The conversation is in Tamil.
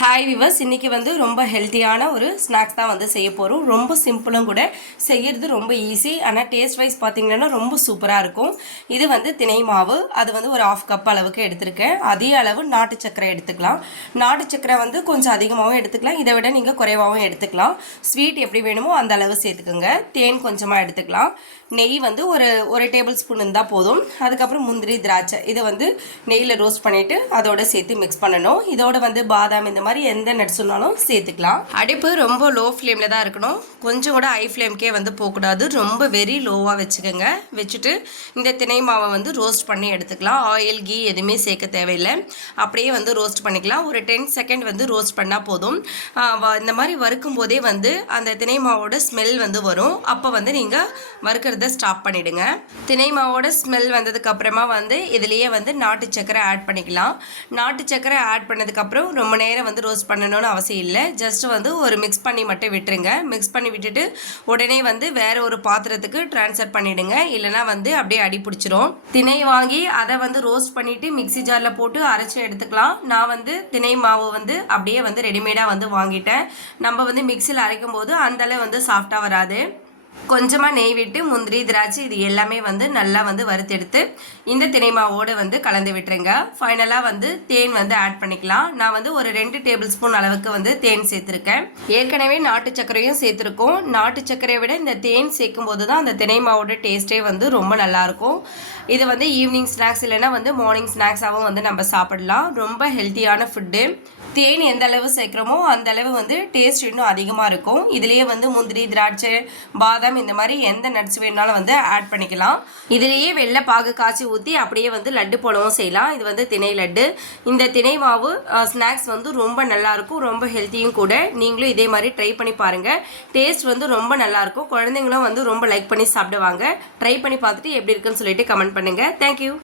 ஹாய் விவர்ஸ், இன்றைக்கி வந்து ரொம்ப ஹெல்த்தியான ஒரு ஸ்நாக்ஸ் தான் வந்து செய்ய போகிறோம். ரொம்ப சிம்பிளும் கூட, செய்கிறது ரொம்ப ஈஸி. ஆனால் டேஸ்ட் வைஸ் பார்த்திங்கன்னா ரொம்ப சூப்பராக இருக்கும். இது வந்து திணை மாவு, அது வந்து ஒரு 1/2 கப் அளவுக்கு எடுத்திருக்கேன். அதே அளவு நாட்டு சர்க்கரை எடுத்துக்கலாம். நாட்டு சர்க்கரை வந்து கொஞ்சம் அதிகமாகவும் எடுத்துக்கலாம், இதை விட நீங்கள் குறைவாகவும் எடுத்துக்கலாம். ஸ்வீட் எப்படி வேணுமோ அந்த அளவு சேர்த்துக்கோங்க. தேன் கொஞ்சமாக எடுத்துக்கலாம். நெய் வந்து ஒரு டேபிள் ஸ்பூன் இருந்தால் போதும். அதுக்கப்புறம் முந்திரி, திராட்சை இதை வந்து நெய்யில் ரோஸ்ட் பண்ணிவிட்டு அதோடு சேர்த்து மிக்ஸ் பண்ணணும். இதோட வந்து பாதாம் இந்த மாதிரி எந்த நட்ஸ்னாலும் சேர்த்துக்கலாம். அடுப்பு ரொம்ப லோ ஃப்ளேமில் தான் இருக்கணும். கொஞ்சம் கூட ஹை ஃப்ளேம்க்கே வந்து போகக்கூடாது. ரொம்ப வெரி லோவாக வச்சுக்கோங்க. வச்சுட்டு இந்த திணை மாவை வந்து ரோஸ்ட் பண்ணி எடுத்துக்கலாம். ஆயில், கீ எதுவுமே சேர்க்க தேவையில்லை. அப்படியே வந்து ரோஸ்ட் பண்ணிக்கலாம். ஒரு 10 செகண்ட் வந்து ரோஸ்ட் பண்ணால் போதும். இந்த மாதிரி வறுக்கும் போதே வந்து அந்த திணை மாவோட ஸ்மெல் வந்து வரும். அப்போ வந்து நீங்கள் வறுக்கிறத ஸ்டாப் பண்ணிவிடுங்க. திணை மாவோட ஸ்மெல் வந்ததுக்கு அப்புறமா வந்து இதுலேயே வந்து நாட்டு சர்க்கரை ஆட் பண்ணிக்கலாம். நாட்டு சர்க்கரை ஆட் பண்ணதுக்கப்புறம் ரொம்ப நேரம் வந்து ரோஸ்ட் பண்ணணும்னு அவசியம் இல்லை. ஜஸ்ட் வந்து ஒரு மிக்ஸ் பண்ணி மட்டும் விட்டுருங்க. மிக்ஸ் பண்ணி விட்டுட்டு உடனே வந்து வேற ஒரு பாத்திரத்துக்கு ட்ரான்ஸ்ஃபர் பண்ணிவிடுங்க. இல்லைனா வந்து அப்படியே அடி பிடிச்சிரும். திணை வாங்கி அதை வந்து ரோஸ்ட் பண்ணிவிட்டு மிக்ஸி ஜாரில் போட்டு அரைச்சி எடுத்துக்கலாம். நான் வந்து திணை மாவு வந்து அப்படியே வந்து ரெடிமேடாக வந்து வாங்கிட்டேன். நம்ம வந்து மிக்சியில் அரைக்கும் போது அந்தளவு வந்து சாஃப்டாக வராது. கொஞ்சமாக நெய் விட்டு முந்திரி, திராட்சை இது எல்லாமே வந்து நல்லா வந்து வறுத்தெடுத்து இந்த திணை மாவோடு வந்து கலந்து விட்டுருங்க. ஃபைனலாக வந்து தேன் வந்து ஆட் பண்ணிக்கலாம். நான் வந்து ஒரு 2 டேபிள் ஸ்பூன் அளவுக்கு வந்து தேன் சேர்த்துருக்கேன். ஏற்கனவே நாட்டு சர்க்கரையும் சேர்த்துருக்கோம். நாட்டு சர்க்கரையை விட இந்த தேன் சேர்க்கும் போது தான் அந்த திணை மாவோட டேஸ்ட்டே வந்து ரொம்ப நல்லாயிருக்கும். இது வந்து ஈவினிங் ஸ்நாக்ஸ் இல்லைன்னா வந்து மார்னிங் ஸ்நாக்ஸாகவும் வந்து நம்ம சாப்பிடலாம். ரொம்ப ஹெல்த்தியான ஃபுட்டு. தேன் எந்த அளவு சேர்க்குறோமோ அந்த அளவு வந்து டேஸ்ட் இன்னும் அதிகமாக இருக்கும். இதுலேயே வந்து முந்திரி, திராட்சை, பாதாம் இந்த மாதிரி எந்த நட்ஸ் வேணாலும் வந்து ஆட் பண்ணிக்கலாம். இதுலேயே வெள்ளை பாகு காய்ச்சி ஊற்றி அப்படியே வந்து லட்டு போலவும் செய்யலாம். இது வந்து திணை லட்டு. இந்த திணை மாவு ஸ்நாக்ஸ் வந்து ரொம்ப நல்லாயிருக்கும், ரொம்ப ஹெல்த்தியும் கூட. நீங்களும் இதே மாதிரி ட்ரை பண்ணி பாருங்கள். டேஸ்ட் வந்து ரொம்ப நல்லாயிருக்கும். குழந்தைங்களும் வந்து ரொம்ப லைக் பண்ணி சாப்பிடுவாங்க. ட்ரை பண்ணி பார்த்துட்டு எப்படி இருக்குன்னு சொல்லிட்டு கமெண்ட் பண்ணுங்கள். தேங்க்யூ.